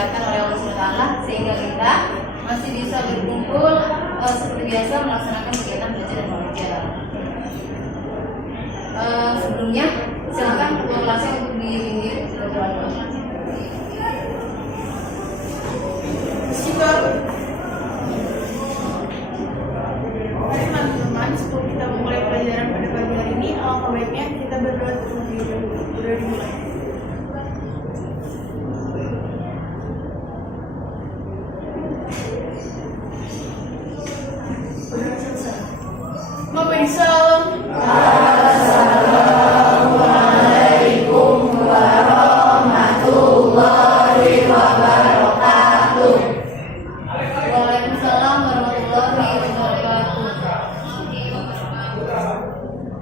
kesehatan oleh Allah SWT sehingga kita masih bisa berkumpul seperti biasa melaksanakan kegiatan belajar dan mengajar. Sebelumnya silakan ketua kelasnya untuk dibimbing berdoa. Mari teman-teman, sebelum kita memulai pelajaran pada pagi hari ini, alangkah baiknya kita berdoa terlebih dahulu. Sudah dimulai. Assalamualaikum warahmatullahi wabarakatuh. Waalaikumsalam warahmatullahi wabarakatuh.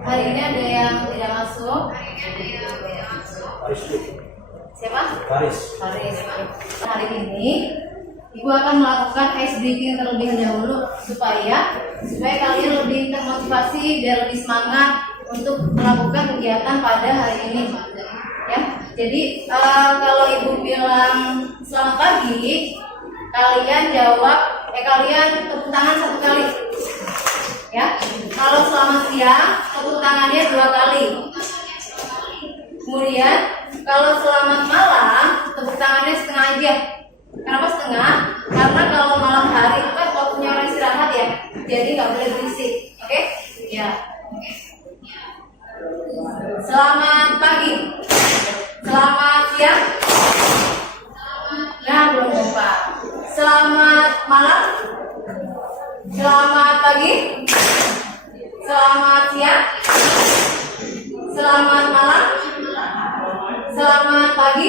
Hari ini ada yang tidak masuk. Siapa? Faris. Hari ini Ibu akan melakukan ice breaking terlebih dahulu supaya kalian lebih termotivasi dan lebih semangat untuk melakukan kegiatan pada hari ini. Ya, jadi kalau Ibu bilang selamat pagi, kalian jawab, kalian tepuk tangan 1 kali. Ya, kalau selamat siang, tepuk tangannya 2 kali. Kemudian kalau selamat malam, tepuk tangannya setengah aja. Kenapa setengah? Karena kalau malam hari itu kan waktunya orang istirahat ya, jadi nggak boleh berisik. Oke? Ya. Selamat pagi. Selamat siang. Nah, belum kompak. Selamat malam. Selamat pagi. Selamat siang. Selamat malam. Selamat pagi.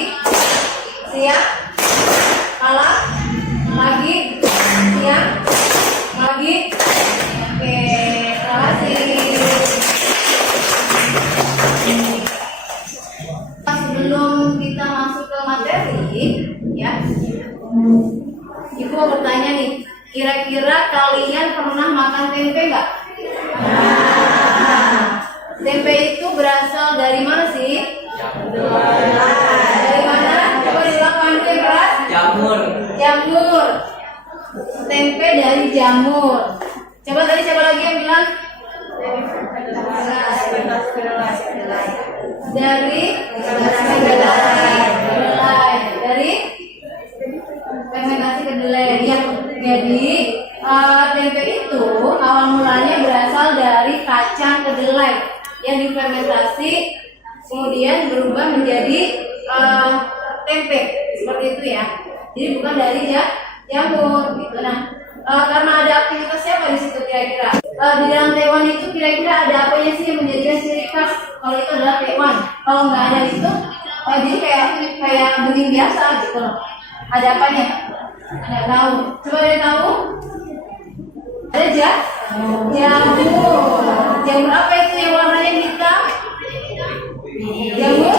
Siang. Malam, pagi, siang, pagi. Oke, terima kasih. Sebelum kita masuk ke materi, ya, Ibu mau bertanya nih, kira-kira kalian pernah makan tempe nggak? Tempe itu berasal dari mana sih? Dari mana? Coba dilakukan keras. Jamur. Tempe dari jamur. Coba tadi siapa lagi yang bilang? Dari fermentasi kedelai. Ya. Jadi tempe itu awal mulanya berasal dari kacang kedelai yang difermentasi kemudian berubah menjadi tempe seperti itu ya. Jadi bukan dari jamur gitu. Nah, karena ada aktivitas siapa di situ kira-kira? Di dalam Taiwan itu kira-kira ada apa sih yang menjadikan ciri khas kalau itu adalah Taiwan? Kalau nggak ada itu, jadi kayak bening biasa gitu loh. Ada apanya? Nggak tahu. Coba ada yang tahu? Ada jamur. Jamur apa itu yang warnanya hitam? Jamur?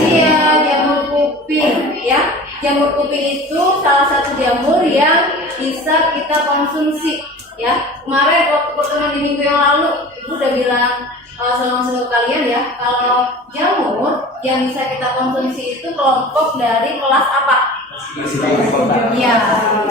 Iya, jamur kuping ya. Jamur kuping itu salah satu jamur yang bisa kita konsumsi ya. Kemarin waktu pertemuan di minggu yang lalu Ibu udah bilang sama kalian ya, kalau jamur yang bisa kita konsumsi itu kelompok dari kelas apa? Iya,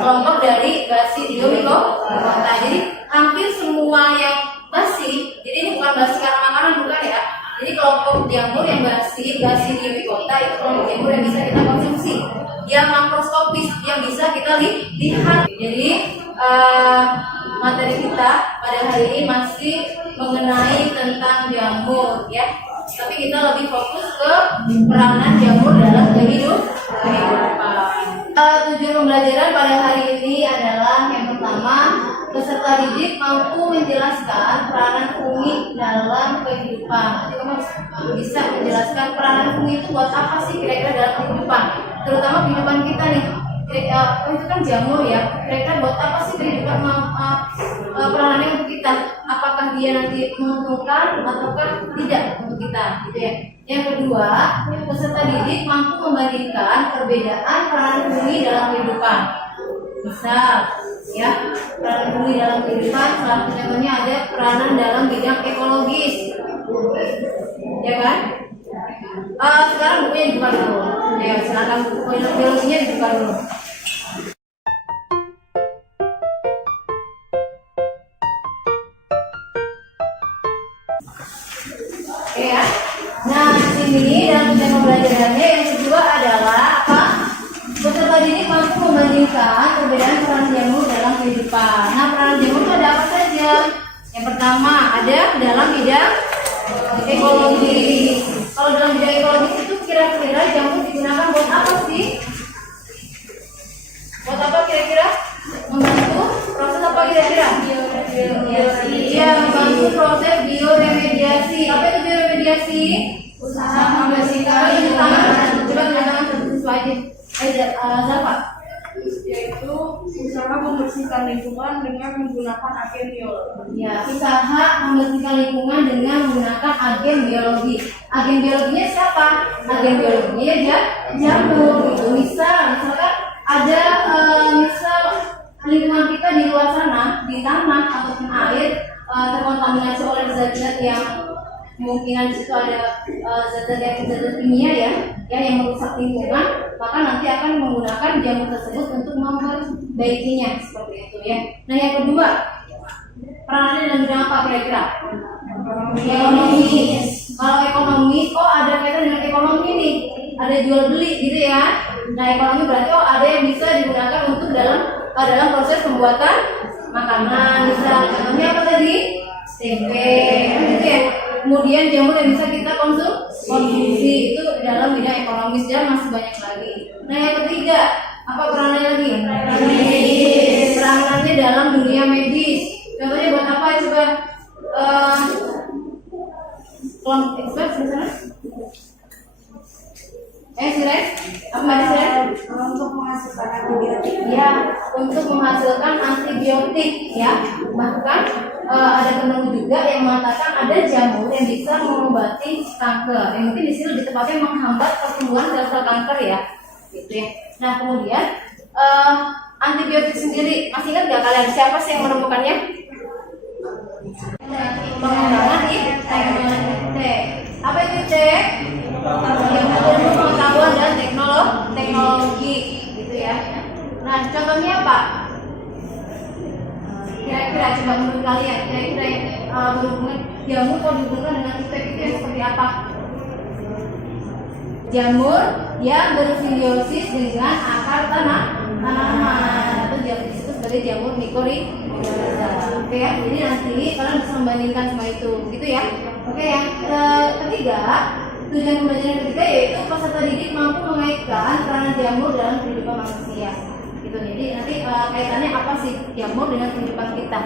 kelompok dari Basidiomycota. Jadi hampir semua yang basi, jadi ini bukan basi karena makanan, bukan ya. Jadi kelompok jamur yang Basidiomycota itu kelompok jamur yang bisa kita konsumsi, yang makroskopis, yang bisa kita lihat. Jadi materi kita pada hari ini masih mengenai tentang jamur ya. Tapi kita lebih fokus ke peranan jamur dalam kehidupan. Tujuan pembelajaran pada hari ini adalah yang pertama, peserta didik mampu menjelaskan peranan fungi dalam kehidupan. Jadi kamu bisa menjelaskan peranan fungi itu buat apa sih kira-kira dalam kehidupan, terutama kehidupan kita nih. Itu kan jamur ya. Kira-kira buat apa sih kehidupan peranannya untuk kita? Apakah dia nanti menguntungkan ataukah tidak untuk kita, gitu ya. Yang kedua, peserta didik mampu membandingkan perbedaan peranan fungi dalam kehidupan. Misal, ya, peranan fungi dalam kehidupan, salah satu contohnya ada peranan dalam bidang ekologis, ya kan? Sekarang bukunya dibuka dulu. Ayo silakan buku biologinya dibuka dulu. Oke ya. Nah di sini dalam tema pembelajarannya yang kedua adalah apa? Peserta didik mampu membandingkan perbedaan peran jamur dalam kehidupan. Nah peran jamur itu ada apa saja? Yang pertama ada dalam bidang ekologi. Kalau dalam bidang ekologi itu kira-kira jamur digunakan buat apa sih? Buat apa kira-kira? Membantu proses apa kira-kira? Iya, membantu proses bioremediasi. Apa itu bioremediasi? Usaha membersihkan lingkungan. Coba tangan satu aja. Siapa? Yaitu usaha membersihkan lingkungan dengan menggunakan agen biologi. Ya, usaha membersihkan lingkungan dengan menggunakan agen biologi. Agen biologinya siapa? Agen biologinya ya jamur. Itu misalkan ada misal lingkungan kita di luar sana, di tanah ataupun air terkontaminasi oleh zat-zat yang kemungkinan di situ ada zat-zat kimia yang merusak lingkungan, maka nanti akan menggunakan jamur tersebut untuk memperbaikinya seperti itu ya. Nah yang kedua, peranannya dalam bidang apa kira-kira? Ekonomi. Kalau ekonomi, ada kaitan dengan ekonomi nih, ada jual beli gitu ya. Nah ekonomi berarti ada yang bisa digunakan untuk dalam proses pembuatan makanan. Misal contohnya apa tadi? Tempe, gitu ya. Kemudian jamur yang bisa kita konsumsi itu dalam bidang ekonomis dan masih banyak lagi. Nah yang ketiga, apa peranannya lagi? Medis. Peranannya dalam dunia medis. Contohnya buat apa ya coba? Kelompok expert di sana? Siren? Apa tadi Siren? Untuk menghasilkan antibiotik. Ya, untuk menghasilkan antibiotik ya. Bahkan ada penemu juga yang mengatakan ada jamur yang bisa mengobati kanker. Yang mungkin di sini lebih tepatnya menghambat pertumbuhan sel-sel kanker ya. Gitu ya. Nah kemudian antibiotik sendiri masih ingat nggak kalian siapa sih yang menemukannya? Pengembangan apa itu T? Yang ilmu pengetahuan dan teknologi gitu ya. Nah contohnya apa? Kira-kira coba menurut kalian kira-kira berhubungan jamur kok dihubungkan dengan step itu yang seperti apa? Jamur yang bersimbiosis dengan akar tanaman atau jamur disebut sebagai jamur mikorhiza. Oke ya, jadi nanti kalian bisa membandingkan semua itu, gitu ya. Oke, yang ketiga, tujuan pembelajaran ketiga yaitu peserta didik mampu mengaitkan peranan jamur dalam kehidupan manusia. Gitu. Jadi nanti kaitannya apa sih jamur dengan kehidupan kita?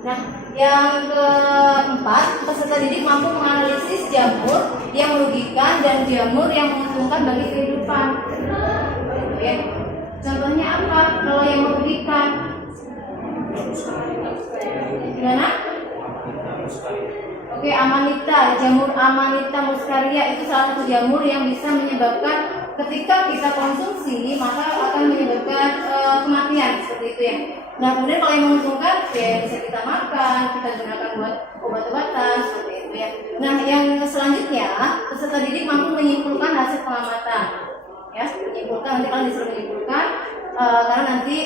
Nah, yang keempat, peserta didik mampu menganalisis jamur yang merugikan dan jamur yang menguntungkan bagi kehidupan. Gitu ya. Contohnya apa? Kalau yang merugikan, gimana? Oke, Amanita, jamur Amanita muscaria itu salah satu jamur yang bisa menyebabkan ketika kita konsumsi maka akan menyebabkan kematian seperti itu ya. Nah kemudian kalau yang menguntungkan ya bisa kita makan, kita gunakan buat obat-obatan seperti itu ya. Nah yang selanjutnya peserta didik mampu menyimpulkan hasil pengamatan ya, menyimpulkan nanti kalian disuruh menyimpulkan karena nanti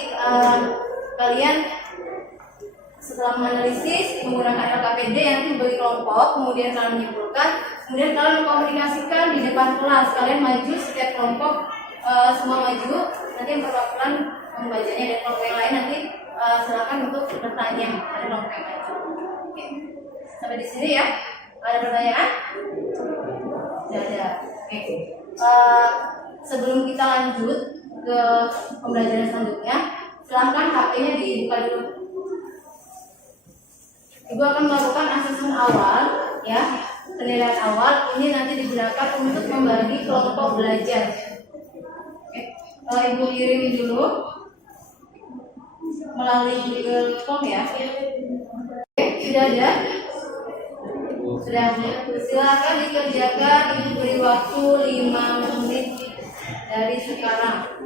kalian setelah menganalisis menggunakan LKPD yang nanti dibagi kelompok, kemudian kalian menyimpulkan, kemudian kalian mengkomunikasikan di depan kelas, kalian maju setiap kelompok semua maju, nanti yang perwakilan membacanya dan kelompok yang lain nanti silakan untuk bertanya pada kelompok yang maju. Oke. Sampai di sini ya. Ada pertanyaan? Tidak ada. Oke. Sebelum kita lanjut ke pembelajaran selanjutnya, silahkan HP-nya dibuka dulu. Ibu akan melakukan asesmen awal, ya, penilaian awal. Ini nanti digunakan untuk membagi kelompok belajar. Oke. Ibu kirimi dulu melalui Google Form ya. Oke, sudah ada? Sudah. Silakan dikerjakan. Ibu beri waktu 5 menit dari sekarang.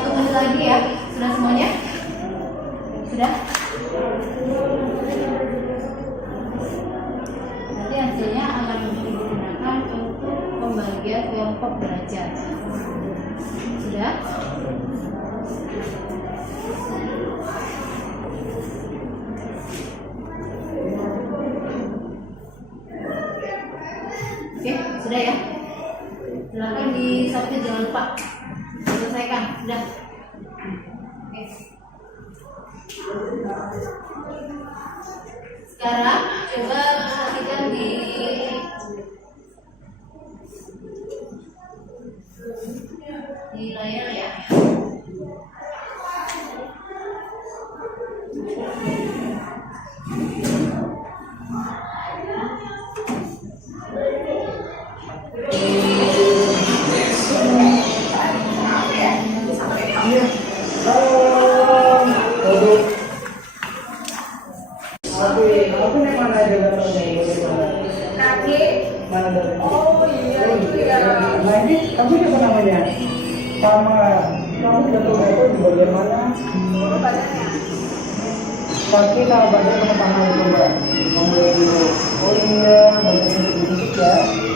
1 menit lagi ya. Sudah semuanya? Sudah? Nanti hasilnya akan digunakan untuk pembagian kelompok derajat. Sudah? Oke, sudah ya? Silakan disubmit, jangan lupa selesaikan. Sudah? Oke. Sekarang coba perhatikan di layar ya. Kamu siapa namanya? Sama. Kamu jatuh-jatuh di bagian mana? Kaki sama badan sama tangan itu mbak. Kamu lihat dulu. Oh iya, badannya sedikit ya.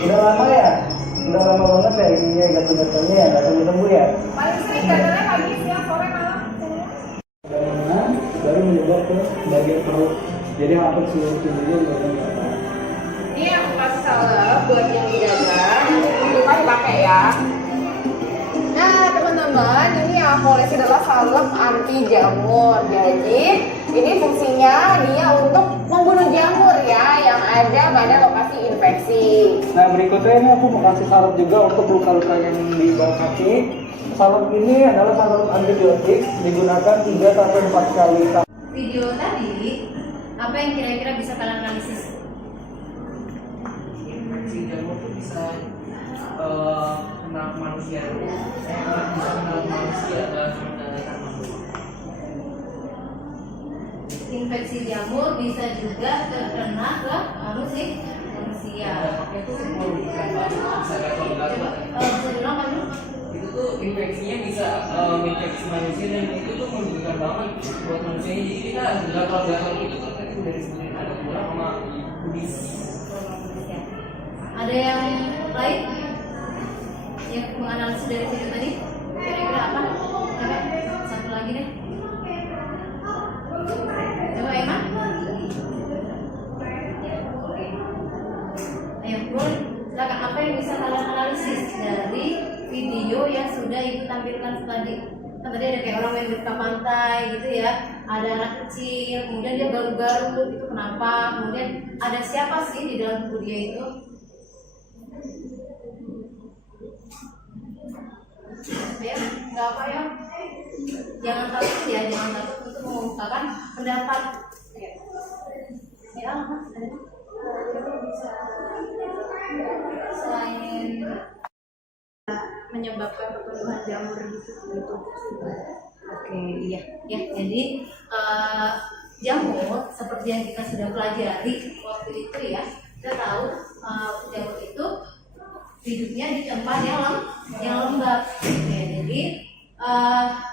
Udah lama ya? Udah lama banget ya ininya jatuh-jatuhnya ya, nggak tunggu-tunggu ya? Paling sering katanya pagi, siang, sore, malam. Bagaimana? Baru menyebar ke bagian perut. Jadi hampir seluruh tubuhnya di bagian atas. Ini yang kasih salep buat yang di dada, bukan dipakai ya. Nah teman-teman, ini yang aku olesi adalah salep anti jamur. Jadi ini fungsinya dia untuk membunuh jamur ya yang ada pada lokasi infeksi. Nah berikutnya ini aku mau kasih salep juga untuk luka-luka yang di bawah kaki. Salep ini adalah salep antibiotik, digunakan 3-4 kali. Video tadi, apa yang kira-kira bisa kalian analisis? Infeksi jamur itu bisa kena manusia, bisa kena manusia langsung mendatangi manusia. Infeksi jamur bisa juga terkena ke manusia. Itu bukan bisa gatal-gatal. Bisa diulang kan dulu? Itu tuh infeksinya bisa menginfeksi manusia dan itu tuh merugikan banget buat manusia. Jadi kita gatal-gatal itu tuh tadi udah disebutin ada kurang sama kubis. Ada yang lain yang menganalisis dari video tadi? Kira-kira apa? Coba satu lagi deh. Coba Emma. Ayo, boleh. Silakan, apa yang bisa kalian analisis dari video yang sudah ibu tampilkan tadi? Kan tadi ada kayak orang main ke pantai gitu ya, ada anak kecil, kemudian dia garuk-garuk, itu kenapa? Kemudian ada siapa sih di dalam tubuh dia itu? Ya, nggak apa ya, jangan takut ya, jangan takut untuk mengungkapkan pendapat. Ya, apa? Selain Menyebabkan pertumbuhan jamur gitu. Oke, iya, ya. Jadi jamur seperti yang kita sudah pelajari waktu itu ya, kita tahu jamur itu hidupnya di tempat yang lembab. Oke, jadi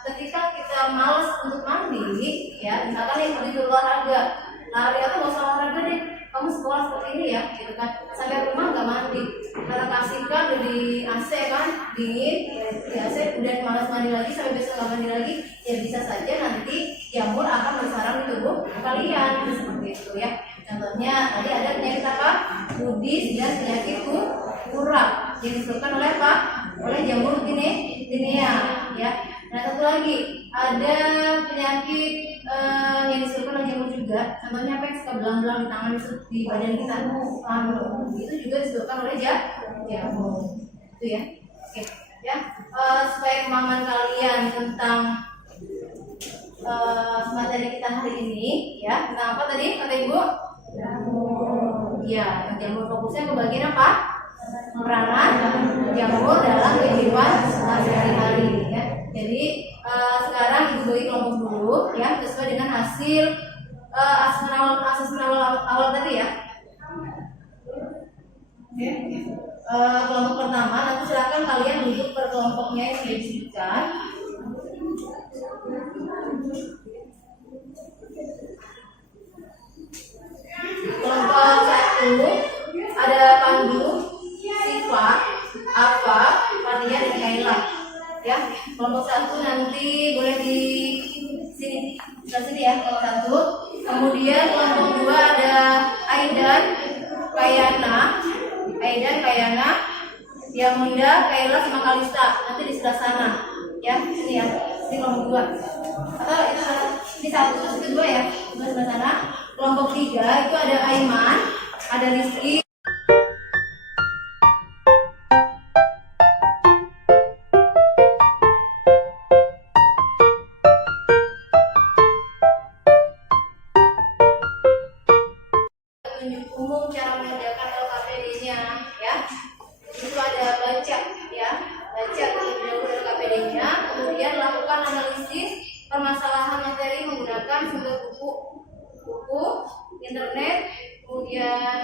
ketika kita malas untuk mandi, ya, misalkan nih habis olahraga, lari atau nggak usah olahraga deh, kamu sekolah seperti ini ya, gitu kan, sampai rumah nggak mandi, karena kasihkan udah di AC kan, dingin, di AC udah malas mandi lagi, sampai besok nggak mandi lagi, ya bisa saja nanti jamur akan bersarang di tubuh kalian, seperti itu ya. Contohnya tadi ada penyakit apa? Kudis dan penyakit kurap yang disebabkan oleh apa? Oleh jamur tinea, ya. Nah satu lagi ada penyakit yang disebabkan oleh jamur juga. Contohnya apa yang suka belang-belang di tangan di badan kita, itu juga disebabkan oleh jamur. Itu ya. Oke, ya. Supaya pemahaman kalian tentang materi kita hari ini, ya, tentang apa tadi kata ibu? Ya, jamur fokusnya ke bagian apa? Peranan jamur dalam kehidupan sehari-hari ya. Jadi sekarang ibu bagi kelompok dulu ya, sesuai dengan hasil asesmen awal tadi ya. Oke. Kelompok pertama, nanti silakan kalian duduk per kelompoknya yang sudah disebutkan. boleh di sini, sebelah sini ya, kelompok 1. Kemudian kelompok 2 ada Aidan, Kayana, Diamunda, Kayla sama Kalista. Nanti di sebelah sana. Ya, ini ya. Ini kelompok 2. Atau itu ini 1 terus itu 2 ya. Di sebelah sana. Kelompok 3 itu ada Aiman, ada Rizky. Tunjuk umum cara mengerjakan LKPD-nya ya. Itu ada baca ya, baca terlebih dahulu LKPD-nya, kemudian lakukan analisis permasalahan materi menggunakan sumber buku, internet, kemudian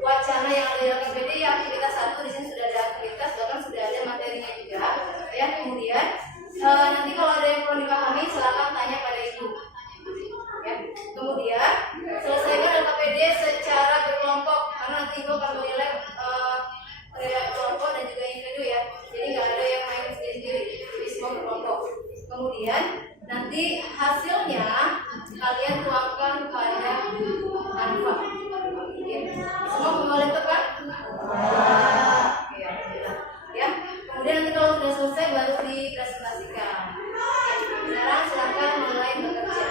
wacana yang ada di LKPD. Aktivitas 1 di sini sudah ada aktivitas, bahkan sudah ada materinya juga ya. Kemudian nanti kalau ada yang perlu dipahami silakan tanya pada ibu. Ya. Kemudian selesaikan LKPD secara berkelompok karena nanti ibu akan menilai kelompok dan juga individu ya. Jadi nggak ada yang main sendiri-sendiri, jadi semua berkelompok. Kemudian nanti hasilnya kalian tuangkan pada Canva. Ya. Semua membawa laptop kan? Ya. Ya. Kemudian nanti kalau sudah selesai baru dipresentasikan. Ya. Sekarang silakan mulai bekerja.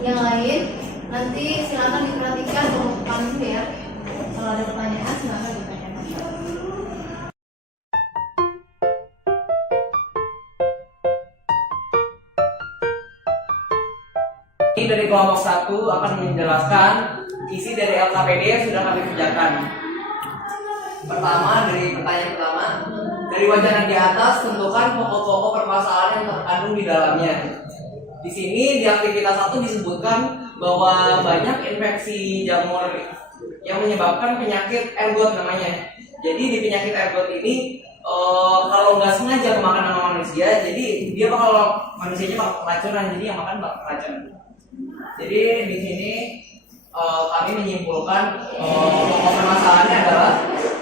Yang lain nanti silakan diperhatikan untuk kami ya. Kalau ada pertanyaan silakan ditanyakan. Ini dari kelompok 1 akan menjelaskan isi dari LKPD yang sudah kami kerjakan. Pertama, dari pertanyaan pertama, dari wacana di atas tentukan pokok-pokok permasalahan yang terkandung di dalamnya. Di sini di aktivitas 1 disebutkan bahwa banyak infeksi jamur yang menyebabkan penyakit ergot namanya. Jadi di penyakit ergot ini kalau nggak sengaja kemakan sama manusia, jadi dia manusianya bakal keracunan, jadi yang makan bakal keracunan. Jadi di sini kami menyimpulkan pokok permasalahannya adalah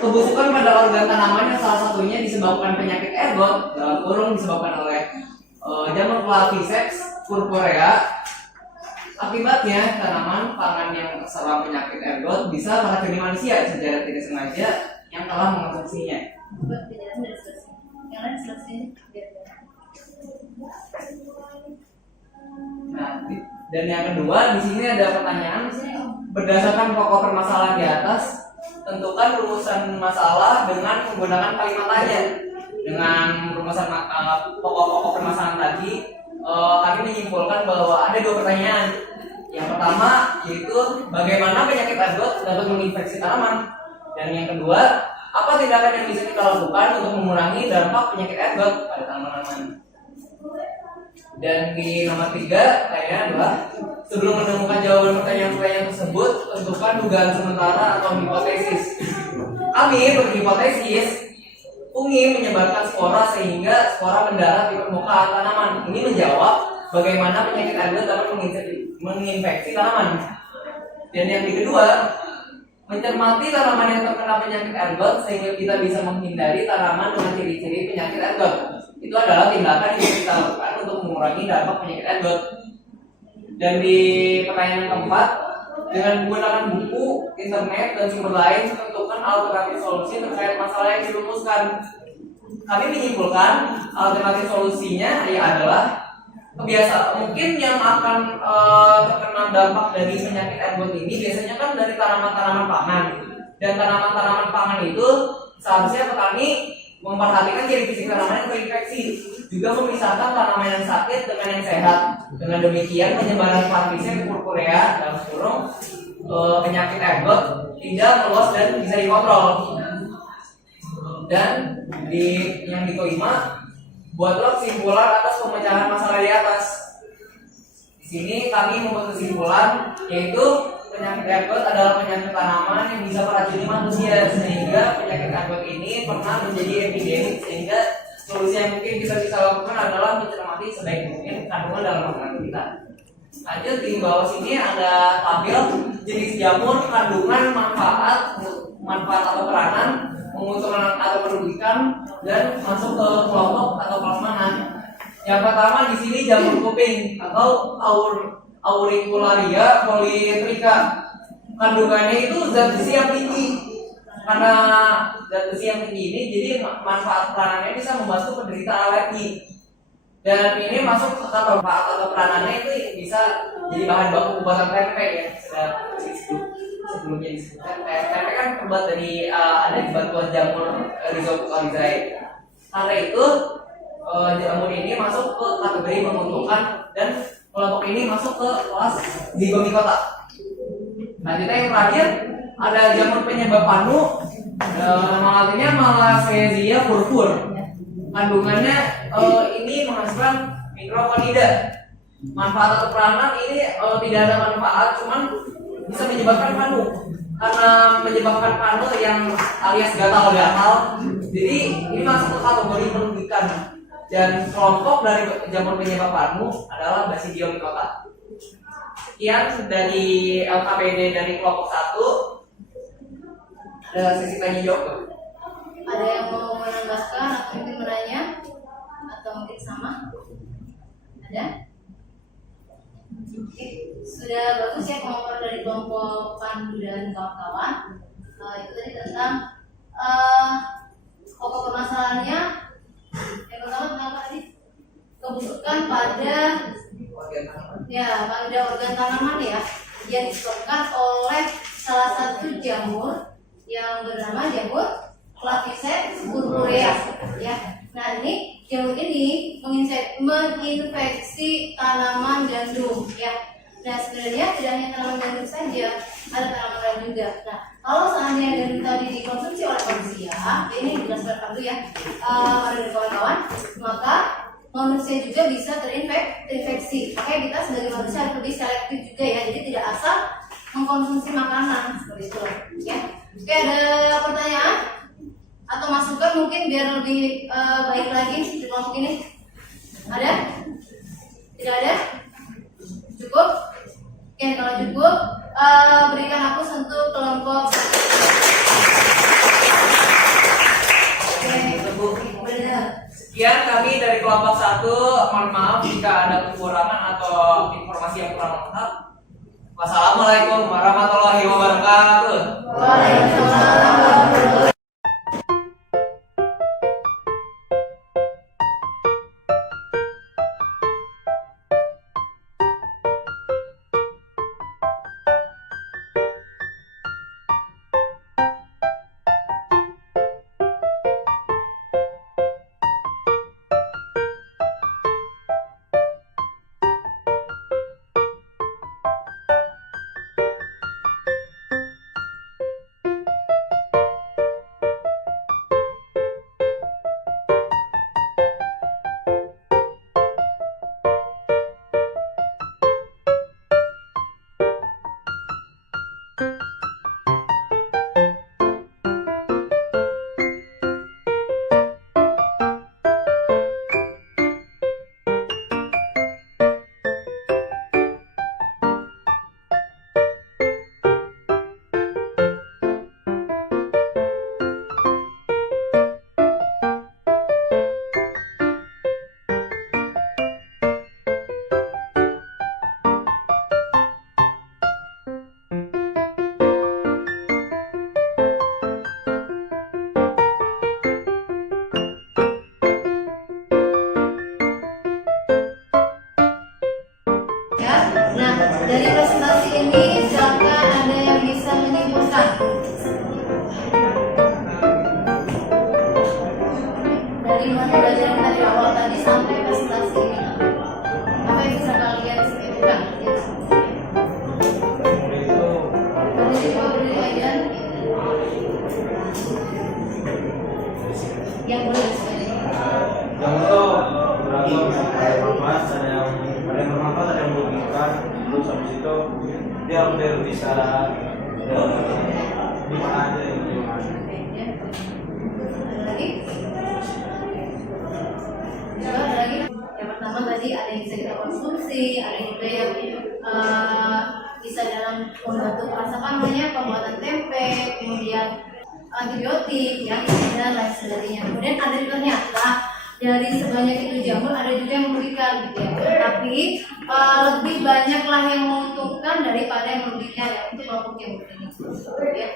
kebusukan pada organ tanaman yang salah satunya disebabkan penyakit ergot dalam kurung disebabkan oleh jamur Claviceps purpurea. Akibatnya tanaman pangan yang terserang penyakit ergot bisa meracuni manusia secara tidak sengaja yang telah mengonsumsinya. Nah, dan yang kedua di sini ada pertanyaan, berdasarkan pokok permasalahan di atas, tentukan rumusan masalah dengan menggunakan kalimat tanya. Dengan rumusan pokok-pokok permasalahan tadi, kami menyimpulkan bahwa ada 2 pertanyaan. Yang pertama yaitu bagaimana penyakit ergot dapat menginfeksi tanaman, dan yang kedua apa tindakan yang bisa kita lakukan untuk mengurangi dampak penyakit ergot pada tanaman. Dan di nomor 3 kayaknya adalah sebelum menemukan jawaban pertanyaan-pertanyaan tersebut, tentukan dugaan sementara atau hipotesis. Kami berhipotesis fungi menyebarkan spora sehingga spora mendarat di permukaan tanaman. Ini menjawab bagaimana penyakit ergot dapat menginfeksi tanaman. Dan yang kedua, mencermati tanaman yang terkena penyakit ergot sehingga kita bisa menghindari tanaman dengan ciri-ciri penyakit ergot. Itu adalah tindakan yang kita lakukan untuk mengurangi dampak penyakit ergot. Dan di pertanyaan keempat, dengan menggunakan buku, internet, dan sumber lain, tentukan alternatif solusi terkait masalah yang dirumuskan. Kami menyimpulkan alternatif solusinya adalah kebiasaan mungkin yang akan terkena dampak dari penyakit ergot ini biasanya kan dari tanaman-tanaman pangan. Dan tanaman-tanaman pangan itu seharusnya petani memperhatikan ciri fisik tanaman yang terinfeksi, juga memisahkan tanaman yang sakit dengan yang sehat. Dengan demikian penyebaran Parkinson purpurea dalam kurung penyakit ergot tidak meluas dan bisa dikontrol. Dan yang kelima, buatlah kesimpulan atas pemecahan masalah di atas. Di sini kami membuat kesimpulan yaitu penyakit ergot adalah penyakit tanaman yang bisa meracuni manusia, sehingga penyakit ergot ini pernah menjadi epidemi, sehingga solusi yang mungkin bisa kita lakukan adalah mencermati sebaik mungkin kandungan dalam makanan kita. Lanjut, di bawah sini ada tabel jenis jamur, kandungan, manfaat atau peranan, menguntungkan atau merugikan, dan masuk ke kelompok atau kelas mana. Yang pertama di sini jamur kuping atau Auricularia polytricha. Kandungannya itu zat besi yang tinggi. Karena zat besi yang tinggi ini, jadi manfaat peranannya bisa membantu penderita alergi. Dan ini masuk ke manfaat atau peranannya itu bisa jadi bahan baku pembuatan tempe ya. Sebelumnya disebutkan tempe kan terbuat dari ada bantuan jamur Rhizophyllaceae. Karena itu jamur ini masuk ke kategori menguntungkan, dan kelompok ini masuk ke kelas Zygomicota. Lanjutnya yang terakhir ada jamur penyebab panu, nama artinya Malassezia purpur. Kandungannya ini menghasilkan mikrokonida. Manfaat atau peranan ini tidak ada manfaat, cuman bisa menyebabkan panu. Karena menyebabkan panu yang alias gatal-gatal, jadi ini masuk ke kategori merugikan. Dan kelompok dari jamur penyebab panu adalah Basidiomycota. Sekian dari LKPD dari kelompok 1. Ada sesi tanya jawab. Ada yang mau menambahkan atau mungkin menanya atau mungkin sama? Ada? Oke, sudah bagus ya komentar dari kelompok Pandu dan kawan-kawan. Itu tadi tentang pokok permasalahannya. Yang pertama tentang apa tadi? Kebutuhan pada organ tanaman ya, yang disebabkan oleh salah satu jamur yang bernama jamur Clavicet purpurea ya. Nah, ini jamur ini menginfeksi tanaman gandum ya. Nah, sebenarnya tidak hanya tanaman gandum saja, ada tanaman lain juga. Nah, kalau seandainya gandum tadi dikonsumsi oleh manusia, ini dijelaskan dulu ya dari kawan-kawan, maka manusia juga bisa terinfeksi. Makanya kita sebagai manusia harus lebih selektif juga ya. Jadi tidak asal mengkonsumsi makanan seperti itu ya. Oke, ada pertanyaan atau masukan mungkin biar lebih baik lagi di kelompok ini? Ada? Tidak ada? Cukup? Oke, kalau cukup berikan aku untuk kelompok. Sekian kami dari kelompok 1. Mohon maaf jika ada kekurangan atau informasi yang kurang lengkap. Wassalamualaikum warahmatullahi wabarakatuh. Waalaikumsalam. dari mulai pembelajaran dari awal tadi sampai presentasi ini. Apa yang bisa kalian sebutkan? Berdiri aja. Yang boleh Yang itu beragam, ada yang bermanfaat, ada yang merugikan. Terus habis itu dia hampir bisa di mana aja itu. Ada lagi. Yang pertama tadi ada yang bisa kita konsumsi, ada juga yang bisa dalam membantu pembuatan tempe, kemudian antibiotik, ya, dan lain sebagainya. Kemudian ada juga ternyata dari sebanyak itu jamur ada juga yang merugikan, gitu ya. Tapi lebih banyaklah yang menguntungkan daripada yang merugikan, ya, untuk kelompok jamur ini. Ya.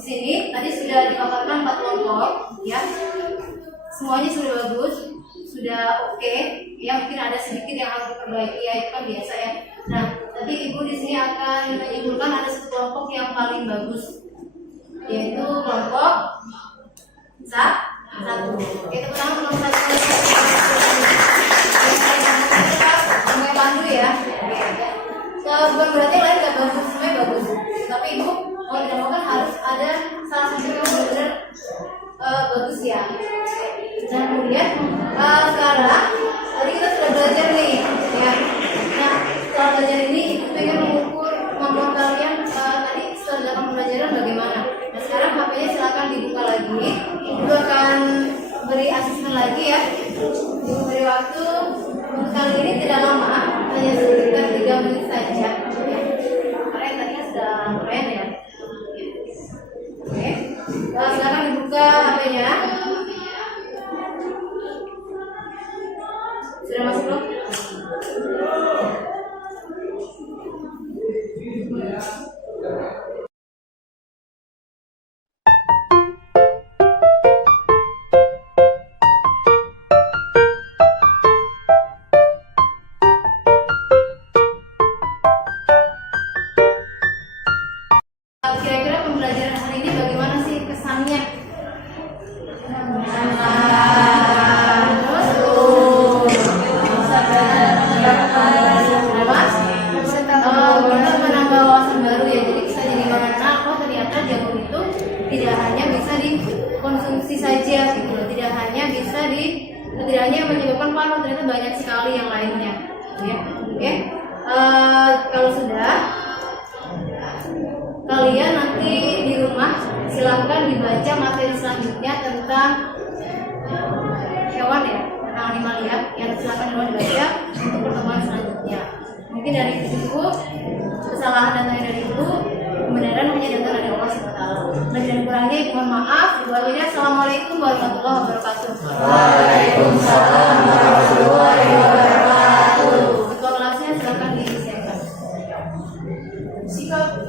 Di sini tadi sudah dipaparkan 4 kelompok, ya. Semuanya sudah bagus, sudah oke. Ya, mungkin ada sedikit yang harus diperbaiki, ya, itu kan biasa, ya. Nah, tapi ibu di sini akan menyimpulkan ada satu kelompok yang paling bagus, yaitu kelompok satu. Oke, pertama kelompok satu. Semuanya pandu, ya. Bukan berarti lain nggak bagus, semuanya bagus. Tapi ibu kalau ditemukan harus ada salah satu yang benar-benar bagus, ya. Dan kemudian sekarang tadi kita sudah belajar nih, ya. Nah, setelah belajar ini ibu pengen mengukur kemampuan kalian tadi setelah dalam pembelajaran bagaimana. Nah, sekarang HP-nya silakan dibuka lagi. Ibu akan beri asesmen lagi, ya. Ibu beri waktu untuk kali ini tidak lama, hanya sekitar 3 menit saja, ya. Karena yang tadinya sudah keren, ya. Oke, sekarang dibuka HP-nya. Sudah masuk belum? Kira-kira pembelajaran hari ini bagaimana sih kesannya? Menambah wawasan baru, ya. Jadi bisa jadi mengenal, oh ternyata jamur itu tidak hanya bisa dikonsumsi saja, gitu. Tidak hanya menyebabkan paru, ternyata banyak sekali yang lainnya, ya. Oke. Kalau sudah, kalian nanti di rumah silahkan dibaca materi selanjutnya tentang hewan, ya, tentang animalia, yang silahkan dibaca untuk pertemuan selanjutnya. Mungkin dari ibu, kesalahan datangnya dari ibu, kebenaran hanya datang dari Allah SWT. Lebih dan kurangnya mohon maaf. Assalamualaikum warahmatullahi wabarakatuh. Waalaikumsalam warahmatullahi wabarakatuh. Ketua kelasnya silakan disiapkan. Sikap.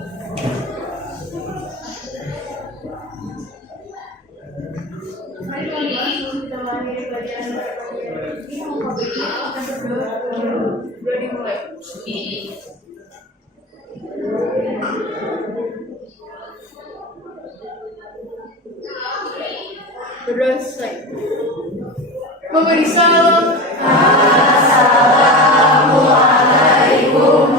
Mari kita mengakhiri pelajaran ini. Akan sudah dimulai. Selesai. Memberi salam. Assalamualaikum